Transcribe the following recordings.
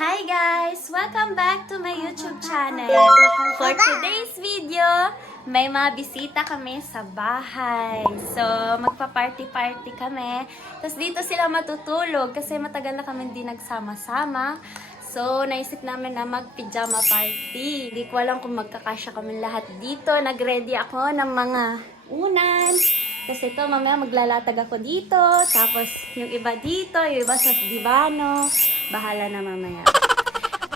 Hi guys! Welcome back to my YouTube channel. For today's video, may mga bisita kami sa bahay. So, magpa-party-party kami. Tapos dito sila matutulog kasi matagal na kami hindi nagsama-sama. So, naisip namin na mag-pajama party. Hindi ko alam kung magkakasya kami lahat dito. Nag-ready ako ng mga unan. Kasi ito, mamaya maglalatag ako dito. Tapos, yung iba dito, yung iba sa divano. Bahala na mamaya.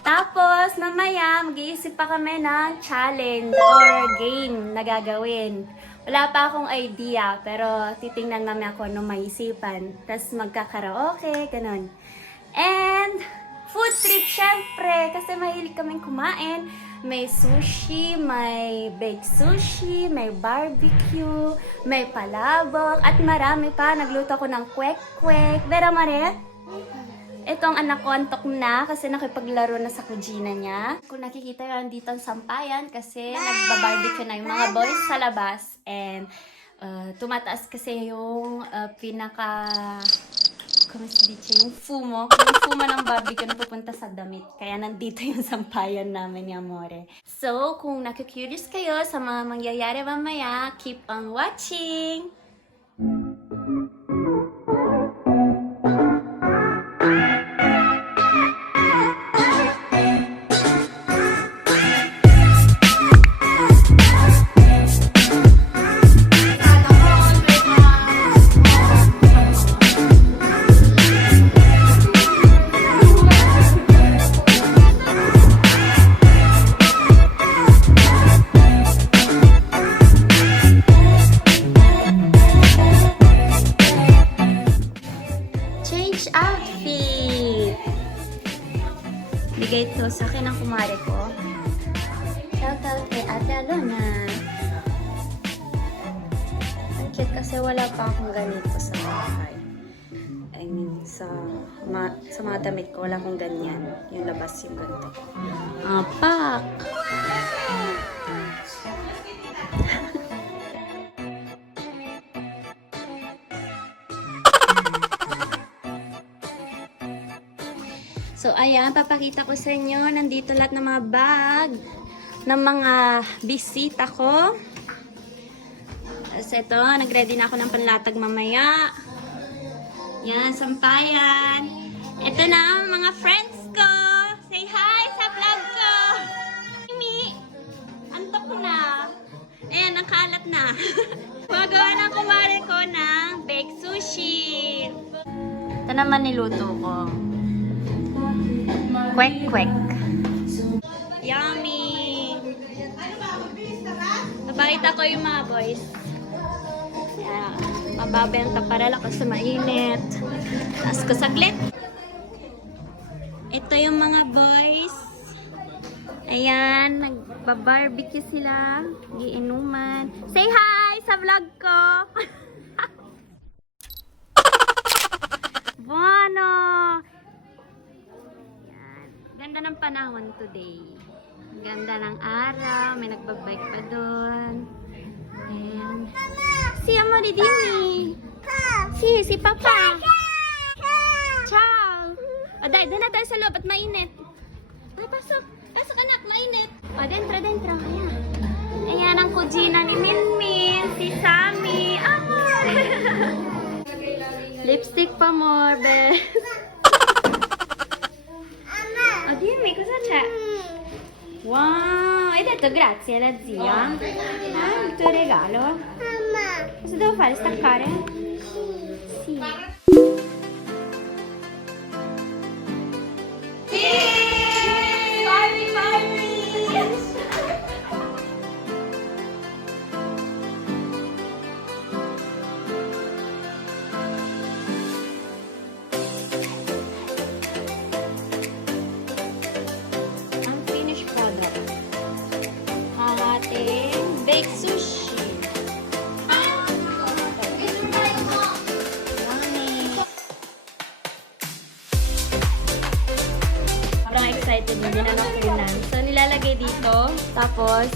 Tapos, mamaya, mag-iisip pa kami ng challenge or game na gagawin. Wala pa akong idea, pero titingnan namin ako nung maisipan. Tapos, magkakaraoke, ganun. And, food trip, syempre, kasi mahilig kaming kumain. May sushi, may baked sushi, may barbecue, may palabok, at marami pa. Nagluto ko ng kwek-kwek. Vera Maria? Itong anak ko antok na kasi nakipaglaro na sa kusina niya. Kung nakikita yun dito ang sampayan kasi nagbabarbecue na yung mga boys sa labas. And tumataas kasi yung yung fumo. Yung fumo ng barbecue na pupunta sa damit. Kaya nandito yung sampayan namin ni Amore. So, kung nakikurious kayo sa mga mangyayari mamaya, keep on watching! Outfit! Bigay ito sa akin ng kumare ko. Shout out kay Ate Alona. Ang cute kasi wala pa akong ganito sa bahay. I mean, sa mga damit ko, wala akong ganyan. Yung labas yung ganito. Pak! So, ayan, papakita ko sa inyo. Nandito lahat ng mga bag ng mga bisita ko. Tapos ito, nag-ready na ako ng panlatag mamaya. Yan, sampayan. Ito na, mga friends ko. Say hi sa vlog ko. Mimi, antok na. Ayan, nakalat na. Magawa ng kumare ko ng baked sushi. Ito naman niluto ko. Kwek-kwek. Yummy! Napakita ko yung mga boys. Yeah, mababenta para lang kasi mainit. Taas ko saglit. Ito yung mga boys. Ayan, nagbabarbecue sila. Giinuman. Say hi sa vlog ko! Bueno! Ganda ng panahon today. Ganda ng araw. May nagbabike pa doon. And si Amore Dini. Si Papa. Ciao. O, dahil doon na tayo sa loob at mainit. Ay, pasok. Pasok anak, mainit. O, dentro. Ayan. Ayan ang kujina ni Minmin. Si Sammy. Amor. Lipstick pa more, best. Dimmi, cosa c'è? Wow, hai detto grazie alla zia? Il tuo regalo? Mamma! Cosa devo fare? Staccare? Sì. Baked sushi. Sobrang excited na din ang nakunan. So, nilalagay dito. Tapos,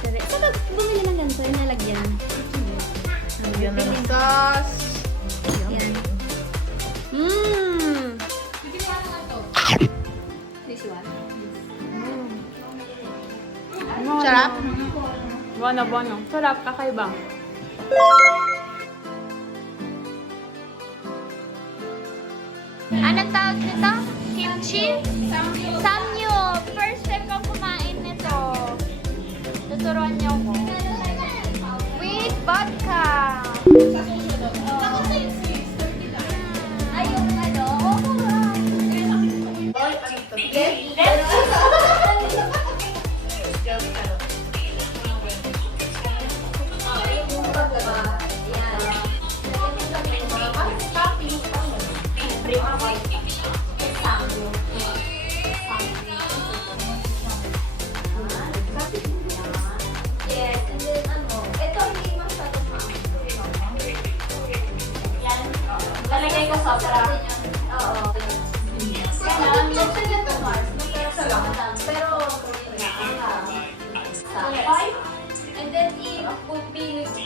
saan ka bumili ng ganito? Yung nalagyan. Yan ang sauce. Yan. Sarap? Bono. Sarap, kakaiba. Anong tawag nito? Kimchi? Samyup! First time kong kumain nito. Tuturuan niyo ko. With vodka. Ay, yung ano? Yes, and then ano, ito hindi masyadong talagay ko sa sarap. Oo. Kaya, minsan ito Mars, masarap sa lang. Pero, and then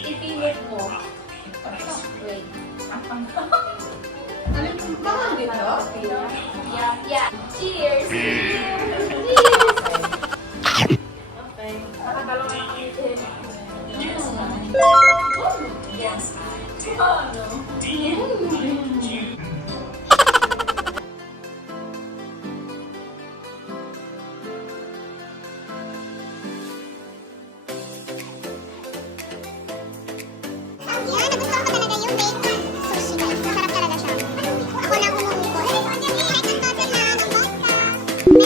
ipilit mo. Wait. Bakit dito? Yeah. Cheers! Yes. Oh, no. Yan, nagustuhan ko talaga yung bacon sushi guys. Masarap talaga siya. Ako lang umuubo. Kahit ang total na ng vodka. Meron na ngayon.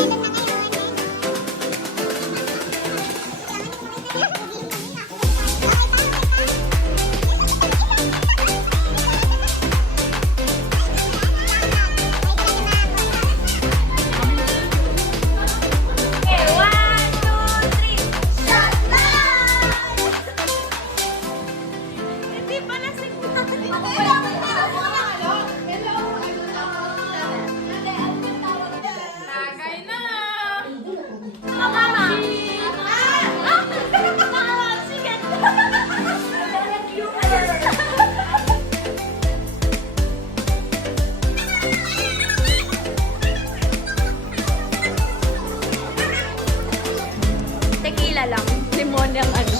Okay, 1, 2, 3. Shot Hindi pa nasignan. Tagay na! Mama! Sige. Tequila lang. Limon yung ano.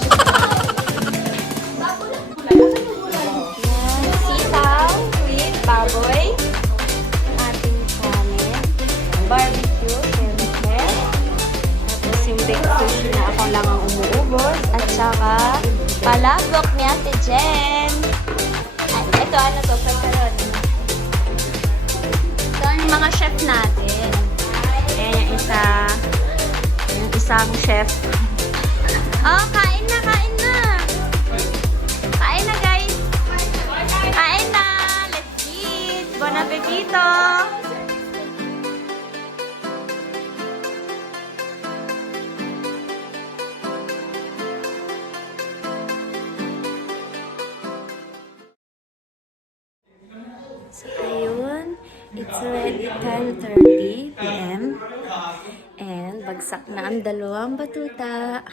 Sitaw with baboy. Ating kanin. Barbecue. Siyempre. Tapos yung baked sushi na ako lang ang umuubos. At saka palabok ni Ate Jen. Ay, ito ano to? Pagkaroon. Ito yung mga chef natin. Ayan yung isa. Yung isang chef. Oh, kain na, kain na. Kain na, guys. Kain na. Let's eat. Bon appetito. So, ayun. It's already 10:30 p.m. And bagsak na ang dalawang batuta.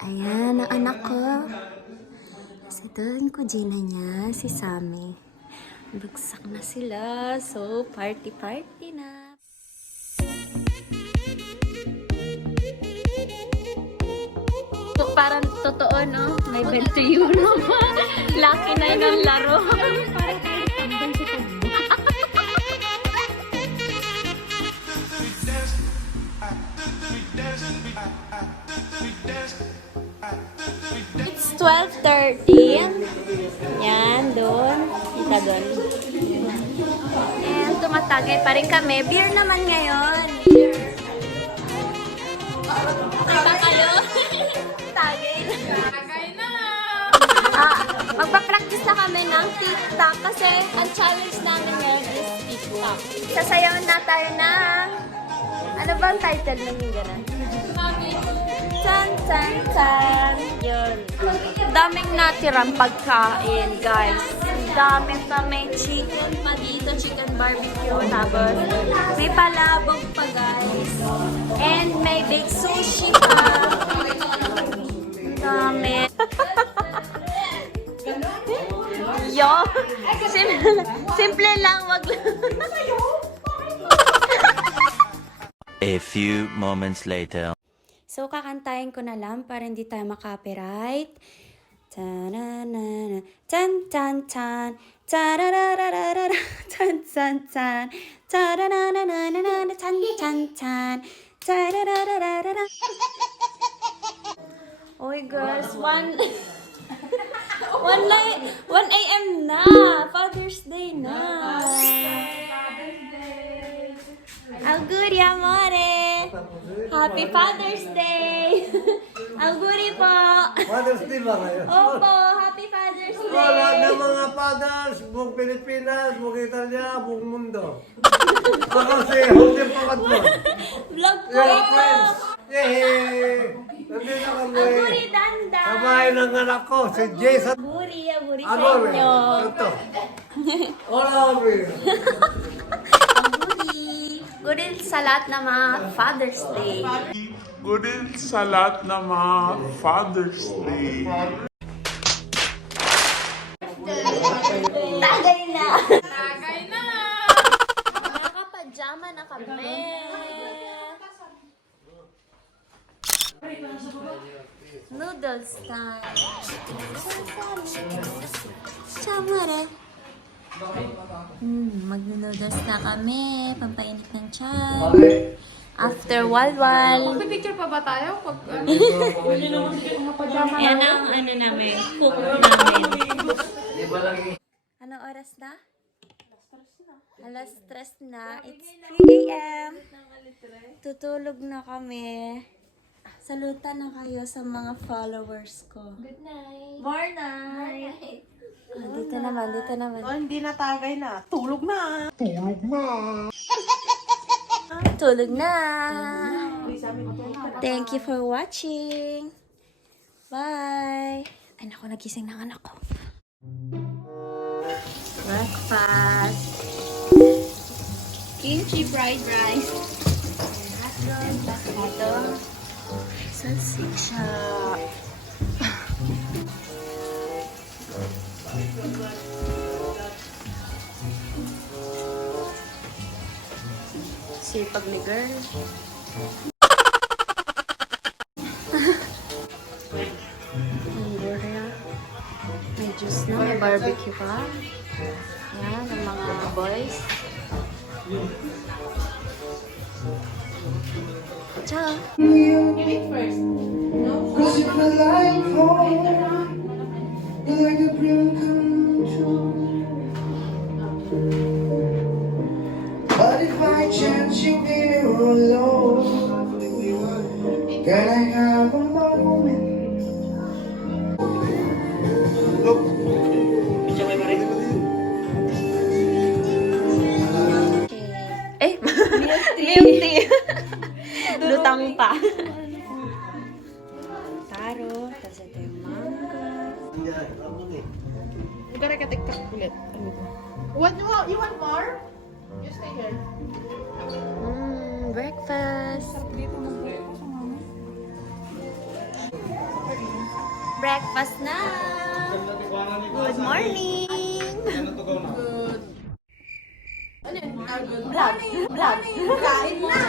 Ayan, ang anak ko. Kasi ito yung kujina niya, si Sammy. Bagsak na sila. So, party-party na. So, parang totoo, no? May 20 euro pa. Lucky na yun ang laro. It's 12:30. Yan, doon. Kita doon. And tumatagay pa rin kami. Beer naman ngayon. Beer. Kita kayo? Tagay na. Tagay na! Magpa-practice na kami ng TikTok kasi ang challenge namin ngayon is TikTok. Sasayaw na tayo ng... Ano ba ang title ng yung gano'n? Tan, tan, tan. Yun. Daming natirang pagkain, guys. Dami pa. May chicken pa dito, chicken barbecue. Tapos, may palabog pa, guys. And may baked sushi pa. Dami. Yo. Simple lang, wag lang. A few moments later. So, kakantahin ko na lang para hindi tayo makopyright. Ta-na-na-na, tan-tan-tan, ta-ra-ra-ra-ra-ra, tan-tan-tan, ta-ra-ra-ra-ra-ra-ra, tan-tan-tan, ta-ra-ra-ra-ra-ra. Oy, girls, 1 a.m. na! Father's Day na! Auguri, amore! Happy Father's Day! Auguri po! Father's Day ba ngayon? Opo! Happy Father's Wala na Day! mga fathers, buong Pilipinas, buong Italia, buong mundo. Ako si Jose Pangatlo. Vlog po Your ito! friends. Yehey! Nandito kami. Auguri, Danda! Sabay ng anak ko, si Jason. Auguri sa Ano rin? inyo! Ito. Hola, amigo. Auguri! Good sa lahat ng mga Father's Day. Good sa lahat ng mga Father's Day. Tagay na! Tagay na! Nakapajama na kami. Noodles time. Chamare. Mag-noodles na kami. Pampainit ng tiyan. After WalWal. Picture pa ba tayo? Pag, Yan ang ano namin. Cook namin. Anong oras na? Alas 3 na. It's 3 a.m. Tutulog na kami. Salutan na kayo sa mga followers ko. Good night. More night. Dito naman, dito naman. Hindi na tagay na. Tulog na. Tulog na. Thank you for watching. Bye. Ay, naku, nagising ng anak ko. Breakfast. Kimchi fried rice. Ito. Salsicha. Sipag ni girl. May juice na, may barbecue pa. Yan, ang mga boys. Ciao! Cause you feel like home, you're like a dream come true. But if by chance you feel alone, can I have a moment? Eh, milk tea. Lutang pa. Taro, tapos ito yung mango. Gara ka TikTok ulit. What you want more? You stay here. Breakfast. Breakfast na. Good morning. Ano yun? Vlog. Kain na.